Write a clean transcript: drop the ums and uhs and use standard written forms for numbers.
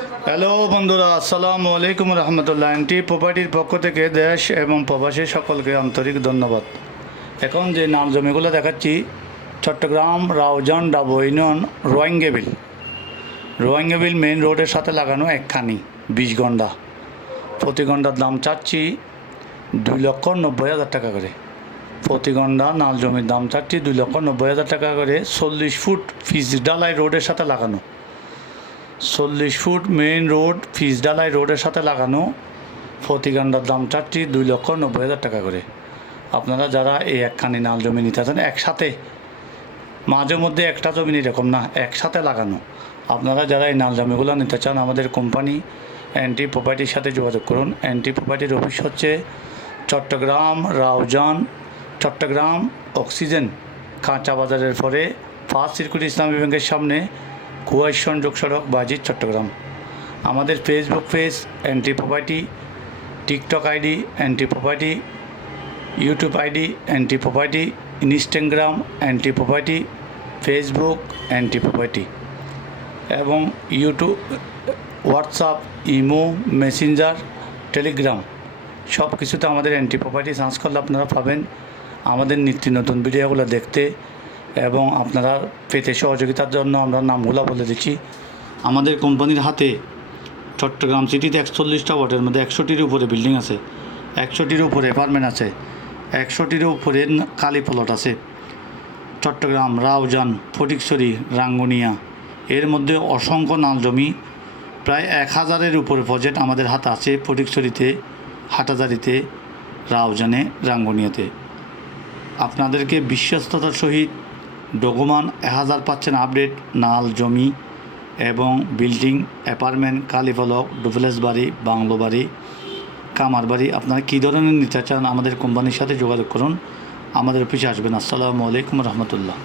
Hello বন্ধুরা, আসসালামু আলাইকুম রহমতুল্লাহ। এনটি প্রপার্টির পক্ষ থেকে দেশ এবং প্রবাসী সকলকে আন্তরিক ধন্যবাদ। এখন যে নাম জমিগুলো দেখাচ্ছি, চট্টগ্রাম রাউজান ডাবো ইউনিয়ন রোয়াঙ্গেবিল মেইন রোডের সাথে লাগানো একখানি 20 গন্ডা। প্রতি গন্ডার দাম চাচ্ছি 2,90,000 টাকা করে। প্রতি গন্ডা নাল জমির দাম চাচ্ছি 2,90,000 টাকা করে। 40 ফুট ফিস ডালাই রোডের সাথে লাগানো, 40 ফুট মেইন রোড ফিস ডালাই রোডের সাথে লাগানো। প্রতি গন্ডার দাম চাচ্ছি 2,90,000 টাকা করে। আপনারা যারা এই একখানি নাল জমি নিতে আছেন একসাথে, মাঝে মধ্যে একটা জমি এরকম না, একসাথে লাগানো, আপনারা যারা এই নাল জমিগুলো নিতে চান আমাদের কোম্পানি এনটি প্রপার্টির সাথে যোগাযোগ করুন। এনটি প্রপার্টির অফিস হচ্ছে চট্টগ্রাম রাউজান, চট্টগ্রাম অক্সিজেন কাঁচা বাজারের পরে ফার্স্ট সিরকুট ইসলামী ব্যাংকের সামনে কুয়াই সংযোগ সড়ক বাজির চট্টগ্রাম। আমাদের Facebook page NT property, TikTok ID NT property, YouTube ID NT property, Instagram NT property, Facebook NT property এবং YouTube, WhatsApp, imo, Messenger, Telegram সব কিছুতে আমাদের এনটি প্রপার্টি সার্চ করলে আপনারা পাবেন। আমাদের নিত্য নতুন ভিডিওগুলো দেখতে এবং আপনারা পেতে সহযোগিতার জন্য আমরা নামগুলো বলে দিচ্ছি। আমাদের কোম্পানির হাতে চট্টগ্রাম সিটিতে 41টা ওয়ার্ডের মধ্যে 100টির উপরে বিল্ডিং আছে, 100টির উপরে অ্যাপার্টমেন্ট আছে, 100টির উপরে কালী প্লট আছে। চট্টগ্রাম রাউজান, ফটিকছড়ি, রাঙ্গুনিয়া এর মধ্যে অসংখ্য নাল জমি, প্রায় 1000-এর উপরে প্রজেক্ট আমাদের হাতে আছে। ফটিকছড়িতে, হাটাজারিতে, রাউজানে, রাঙ্গুনিয়াতে আপনাদেরকে বিশ্বস্ততার সহিত ডকুমেন্ট 1000 পাচ্ছেন আপডেট নাল জমি এবং building, apartment, Kali plot, duplex বাড়ি, বাংলো বাড়ি, কামার বাড়ি। আপনারা কী ধরনের নিতে চান আমাদের কোম্পানির সাথে যোগাযোগ করুন, আমাদের অফিসে আসবেন। আসসালামু আলাইকুম রহমতুল্লাহ।